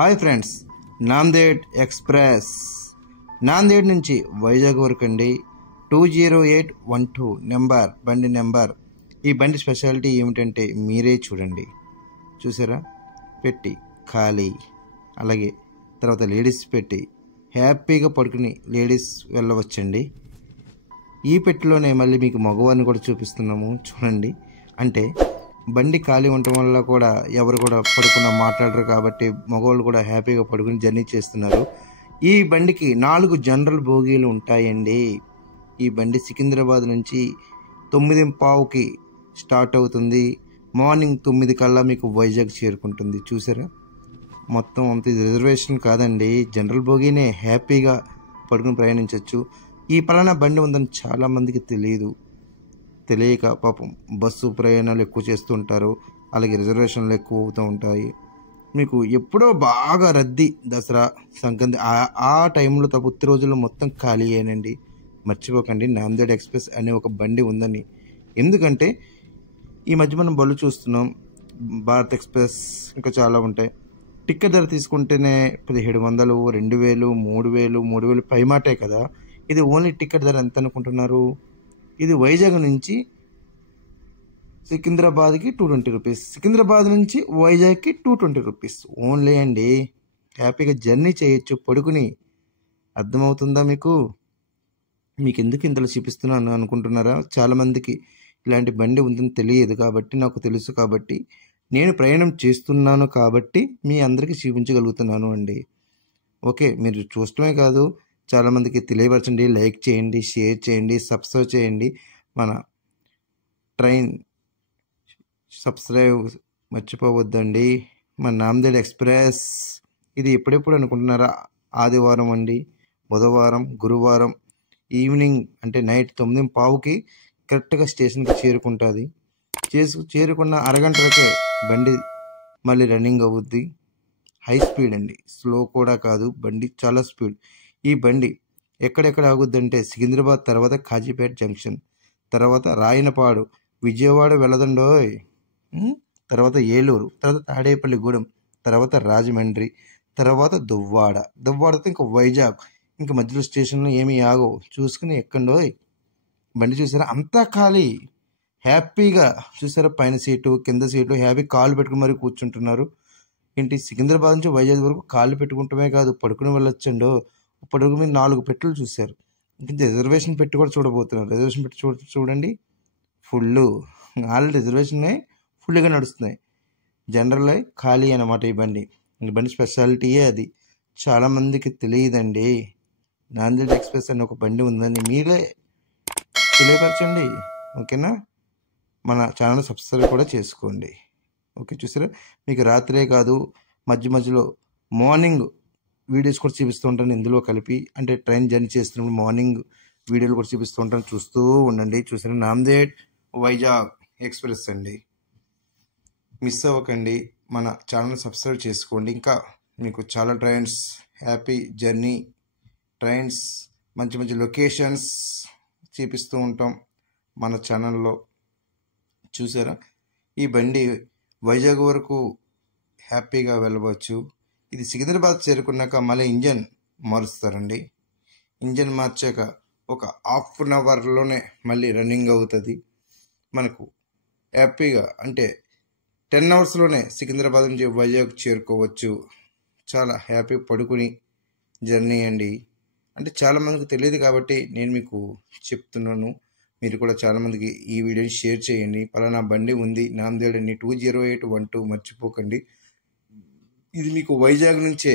Hi friends, Nanded express Nanded నుంచి వైజాగ్ వరకు అండి. 20812 బండి నెంబర్. ఈ బండి స్పెషాలిటీ ఏమిటంటే మీరే చూడండి. చూసారా, పెట్టి ఖాళీ, అలాగే తర్వాత లేడీస్ పెట్టి హ్యాపీగా పడుకుని లేడీస్ వెళ్ళవచ్చండి. ఈ పెట్టిలోనే మళ్ళీ మీకు మగవారిని కూడా చూపిస్తున్నాము చూడండి. అంటే బండి ఖాళీ ఉండటం వల్ల కూడా ఎవరు కూడా పడుకున్న మాట్లాడరు కాబట్టి మగవాళ్ళు కూడా హ్యాపీగా పడుకుని జర్నీ చేస్తున్నారు. ఈ బండికి 4 జనరల్ బోగీలు ఉంటాయండి. ఈ బండి సికింద్రాబాద్ నుంచి 9:15కి స్టార్ట్ అవుతుంది. మార్నింగ్ 9 కల్లా మీకు వైజాగ్ చేరుకుంటుంది. చూసారా, మొత్తం అంత రిజర్వేషన్ కాదండి, జనరల్ బోగీనే. హ్యాపీగా పడుకుని ప్రయాణించవచ్చు. ఈ పలానా బండి ఉందని చాలామందికి తెలియక పాపం బస్సు ప్రయాణాలు ఎక్కువ చేస్తూ ఉంటారు. అలాగే రిజర్వేషన్లు ఎక్కువ అవుతూ ఉంటాయి. మీకు ఎప్పుడో బాగా రద్దీ, దసరా, సంక్రాంతి ఆ టైంలో తప్ప రోజుల్లో మొత్తం ఖాళీ అయ్యానండి. మర్చిపోకండి నాందేడ్ ఎక్స్ప్రెస్ అనే ఒక బండి ఉందని. ఎందుకంటే ఈ మధ్య మనం బళ్ళు చూస్తున్నాం, భారత్ ఎక్స్ప్రెస్ ఇంకా చాలా ఉంటాయి. టికెట్ ధర తీసుకుంటేనే 1700, 2000, 3000, 3000 పైమాటే కదా. ఇది ఓన్లీ టికెట్ ధర ఎంత అనుకుంటున్నారు? ఇది వైజాగ్ నుంచి సికింద్రాబాద్కి 220 రూపీస్, సికింద్రాబాద్ నుంచి వైజాగ్కి 220 రూపీస్ ఓన్లీ అండి. హ్యాపీగా జర్నీ చేయొచ్చు పడుకుని. అర్థమవుతుందా మీకు? మీకు ఎందుకు ఇంతలో చూపిస్తున్నాను అనుకుంటున్నారా? చాలామందికి ఇలాంటి బండి ఉందని తెలియదు కాబట్టి, నాకు తెలుసు కాబట్టి, నేను ప్రయాణం చేస్తున్నాను కాబట్టి మీ అందరికీ చూపించగలుగుతున్నాను అండి. ఓకే, మీరు చూడటమే కాదు, చాలామందికి తెలియపరచండి, లైక్ చేయండి, షేర్ చేయండి, సబ్స్క్రైబ్ చేయండి. మన ట్రైన్ సబ్స్క్రైబ్ మర్చిపోవద్దండి. మన నాందేడ్ ఎక్స్ప్రెస్ ఇది ఎప్పుడెప్పుడు అనుకుంటున్నారా? ఆదివారం అండి, బుధవారం, గురువారం ఈవినింగ్ అంటే నైట్ 9:15కి కరెక్ట్గా స్టేషన్కి చేరుకుంటుంది. చేరుకున్న అరగంటలకే బండి మళ్ళీ రన్నింగ్ అవుద్ది. హై స్పీడ్ అండి, స్లో కూడా కాదు, బండి చాలా స్పీడ్. ఈ బండి ఎక్కడెక్కడ ఆగుద్దంటే సికింద్రాబాద్ తర్వాత కాజీపేట జంక్షన్, తర్వాత రాయనపాడు, విజయవాడ వెళ్ళదండోయ్, తర్వాత ఏలూరు, తర్వాత తాడేపల్లిగూడెం, తర్వాత రాజమండ్రి, తర్వాత దువ్వాడతో ఇంకా వైజాగ్. ఇంకా మధ్యలో స్టేషన్లో ఏమీ ఆగవు, చూసుకుని ఎక్కండోయ్. బండి చూసారా, అంతా ఖాళీ. హ్యాపీగా చూసారా, పైన సీటు కింద సీటు, హ్యాపీ కాళ్ళు పెట్టుకుని మరీ కూర్చుంటున్నారు. ఏంటి, సికింద్రాబాద్ నుంచి వైజాగ్ వరకు కాళ్ళు పెట్టుకుంటమే కాదు, పడుకుని వెళ్ళొచ్చండో. ఇప్పటివరకు మీరు 4 పెట్టెలు చూశారు. ఇంకా రిజర్వేషన్ పెట్టి కూడా చూడబోతున్నారు. రిజర్వేషన్ పెట్టి చూడండి, ఫుల్. ఆల్రెడీ రిజర్వేషన్ ఫుల్గా నడుస్తున్నాయి. జనరల్ ఖాళీ అన్నమాట. ఈ బండి స్పెషాలిటీయే అది. చాలామందికి తెలియదండి, నాందేడ్ ఎక్స్ప్రెస్ అనే ఒక బండి ఉందని మీరే తెలియపరచండి. ఓకేనా? మన ఛానల్ సబ్స్క్రైబ్ కూడా చేసుకోండి. ఓకే, చూసారా, మీకు రాత్రే కాదు మధ్యలో మార్నింగ్ వీడియోస్ కూడా చూపిస్తూ ఉంటాను ఇందులో కలిపి. అంటే ట్రైన్ జర్నీ చేస్తున్నప్పుడు మార్నింగ్ వీడియోలు కూడా చూపిస్తూ ఉంటాను, చూస్తూ ఉండండి. చూసారా, నాందేడ్ వైజాగ్ ఎక్స్ప్రెస్ అండి. మిస్ అవ్వకండి, మన ఛానల్ సబ్స్క్రైబ్ చేసుకోండి. ఇంకా మీకు చాలా ట్రైన్స్, హ్యాపీ జర్నీ ట్రైన్స్, మంచి లొకేషన్స్ చూపిస్తూ ఉంటాం మన ఛానల్లో. చూసారా, ఈ బండి వైజాగ్ వరకు హ్యాపీగా వెళ్ళవచ్చు. ఇది సికింద్రాబాద్ చేరుకున్నాక మళ్ళీ ఇంజన్ మారుస్తారండి. ఇంజన్ మార్చాక ఒక ½ అన్ అవర్లోనే మళ్ళీ రన్నింగ్ అవుతుంది. మనకు హ్యాపీగా అంటే 10 అవర్స్లోనే సికింద్రాబాద్ నుంచి వైజాగ్ చేరుకోవచ్చు. చాలా హ్యాపీ పడుకుని జర్నీ అండి. అంటే చాలామందికి తెలియదు కాబట్టి నేను మీకు చెప్తున్నాను. మీరు కూడా చాలామందికి ఈ వీడియోని షేర్ చేయండి. పలానా బండి ఉంది నాందేడ్ అని 20812 మర్చిపోకండి. ఇది మీకు వైజాగ్ నుంచే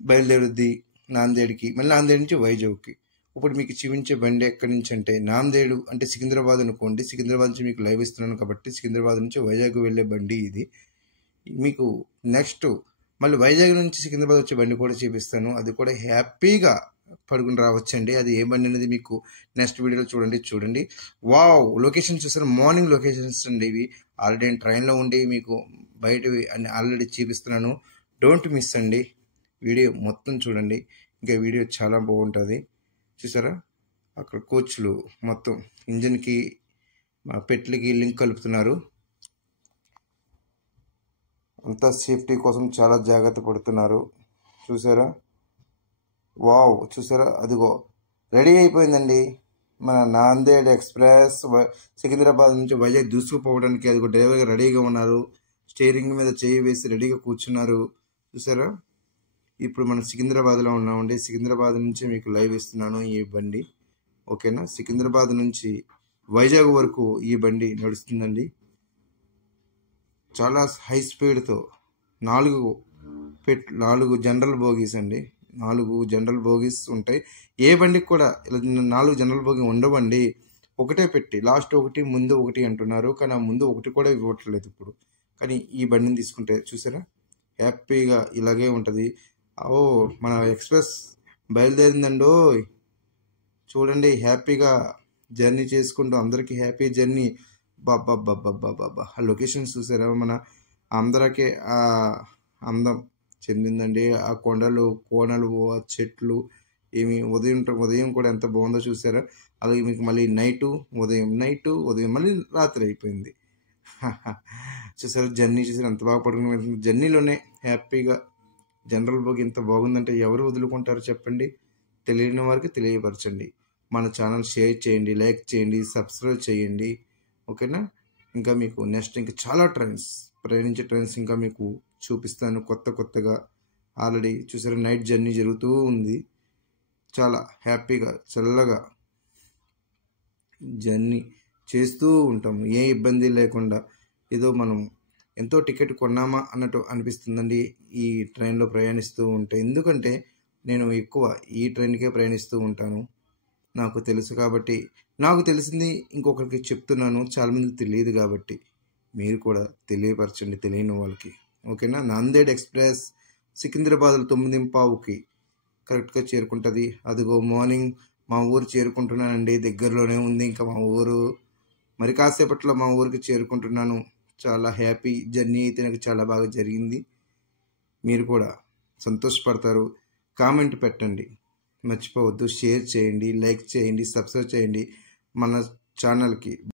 బయలుదేరుద్ది నాందేడ్కి, మళ్ళీ నాందేడ్ నుంచి వైజాగ్కి. ఇప్పుడు మీకు చూపించే బండి ఎక్కడి నుంచి అంటే నాందేడ్ అంటే సికింద్రాబాద్ అనుకోండి. సికింద్రాబాద్ నుంచి మీకు లైవ్ ఇస్తున్నాను కాబట్టి సికింద్రాబాద్ నుంచి వైజాగ్ వెళ్ళే బండి ఇది. మీకు నెక్స్ట్ మళ్ళీ వైజాగ్ నుంచి సికింద్రాబాద్ వచ్చే బండి కూడా చూపిస్తాను. అది కూడా హ్యాపీగా పడుకుని రావచ్చండి. అది ఏ బండి అనేది మీకు నెక్స్ట్ వీడియోలో చూడండి. వావ్, లొకేషన్ చూసారు, మార్నింగ్ లొకేషన్స్ అండి ఇవి. ఆల్రెడీ నేను ట్రైన్లో ఉండి మీకు బయటవి అన్ని ఆల్రెడీ చూపిస్తున్నాను. డోంట్ మిస్ అండి, వీడియో మొత్తం చూడండి. ఇంకా వీడియో చాలా బాగుంటుంది. చూసారా, అక్కడ కోచ్లు మొత్తం ఇంజన్కి పెట్లకి లింక్ కలుపుతున్నారు. అంతా సేఫ్టీ కోసం చాలా జాగ్రత్త పడుతున్నారు. చూసారా, వావ్, చూసారా, అదిగో రెడీ అయిపోయిందండి మన నాందేడ్ ఎక్స్ప్రెస్. సికింద్రాబాద్ నుంచి వైజాగ్ దూసుకుపోవడానికి అదిగో డ్రైవర్గా రెడీగా ఉన్నారు. స్టీరింగ్ మీద చేయి వేసి రెడీగా కూర్చున్నారు. చూసారా, ఇప్పుడు మనం సికింద్రాబాద్లో ఉన్నామండి. సికింద్రాబాద్ నుంచి మీకు లైవ్ ఇస్తున్నాను ఈ బండి. ఓకేనా, సికింద్రాబాద్ నుంచి వైజాగ్ వరకు ఈ బండి నడుస్తుందండి. చాలా హై స్పీడ్తో 4 జనరల్ బోగీస్ అండి. 4 జనరల్ బోగీస్ ఉంటాయి. ఏ బండికి కూడా ఇలా 4 జనరల్ బోగీ ఉండవండి. ఒకటే పెట్టి లాస్ట్ ఒకటి ముందు ఒకటి అంటున్నారు, కానీ ఆ ముందు ఒకటి కూడా ఇవ్వట్లేదు ఇప్పుడు. కానీ ఈ బండిని తీసుకుంటే చూసారా, హ్యాపీగా ఇలాగే ఉంటుంది. ఓ, మన ఎక్స్ప్రెస్ బయలుదేరిందండో. చూడండి, హ్యాపీగా జర్నీ చేసుకుంటూ అందరికీ హ్యాపీ జర్నీ. బాబా ఆ లొకేషన్ చూసారా, మన అందరికీ ఆ అందం చెందిందండి. ఆ కొండలు కోనలు ఆ చెట్లు ఏమి ఉదయం కూడా ఎంత బాగుందో చూసారా. అలాగే మీకు మళ్ళీ ఉదయం మళ్ళీ రాత్రి అయిపోయింది. చూసారా, జర్నీ చూసారా ఎంత బాగా పడుకుని జర్నీలోనే హ్యాపీగా. జనరల్ బోగి ఎంత బాగుందంటే ఎవరు వదులుకుంటారు చెప్పండి. తెలియని వారికి తెలియపరచండి. మన ఛానల్ షేర్ చేయండి, లైక్ చేయండి, సబ్స్క్రైబ్ చేయండి. ఓకేనా, ఇంకా మీకు నెక్స్ట్ ఇంకా చాలా ప్రయాణించే ట్రైన్స్ ఇంకా మీకు చూపిస్తాను కొత్తగా. ఆల్రెడీ చూసారా, నైట్ జర్నీ జరుగుతూ ఉంది. చాలా హ్యాపీగా చల్లగా జర్నీ చేస్తూ ఉంటాము, ఏ ఇబ్బంది లేకుండా. ఏదో మనం ఎంతో టికెట్ కొన్నామా అన్నట్టు అనిపిస్తుందండి ఈ ట్రైన్లో ప్రయాణిస్తూ ఉంటే. ఎందుకంటే నేను ఎక్కువ ఈ ట్రైన్కే ప్రయాణిస్తూ ఉంటాను. నాకు తెలుసు కాబట్టి, నాకు తెలిసింది ఇంకొకరికి చెప్తున్నాను. చాలామందికి తెలియదు కాబట్టి మీరు కూడా తెలియపరచండి తెలియని వాళ్ళకి. ఓకేనా, నాందేడ్ ఎక్స్ప్రెస్ సికింద్రాబాద్లో 9:15కి కరెక్ట్గా చేరుకుంటుంది. అదిగో మార్నింగ్ మా ఊరు చేరుకుంటున్నానండి. దగ్గరలోనే ఉంది ఇంకా మా ఊరు. మరి కాసేపట్లో మా ఊరికి చేరుకుంటున్నాను. చాలా హ్యాపీ జర్నీ అయితే నాకు చాలా బాగా జరిగింది. మీరు కూడా సంతోషపడతారు. కామెంట్ పెట్టండి, మర్చిపోవద్దు. షేర్ చేయండి, లైక్ చేయండి, సబ్స్క్రైబ్ చేయండి మన ఛానల్కి.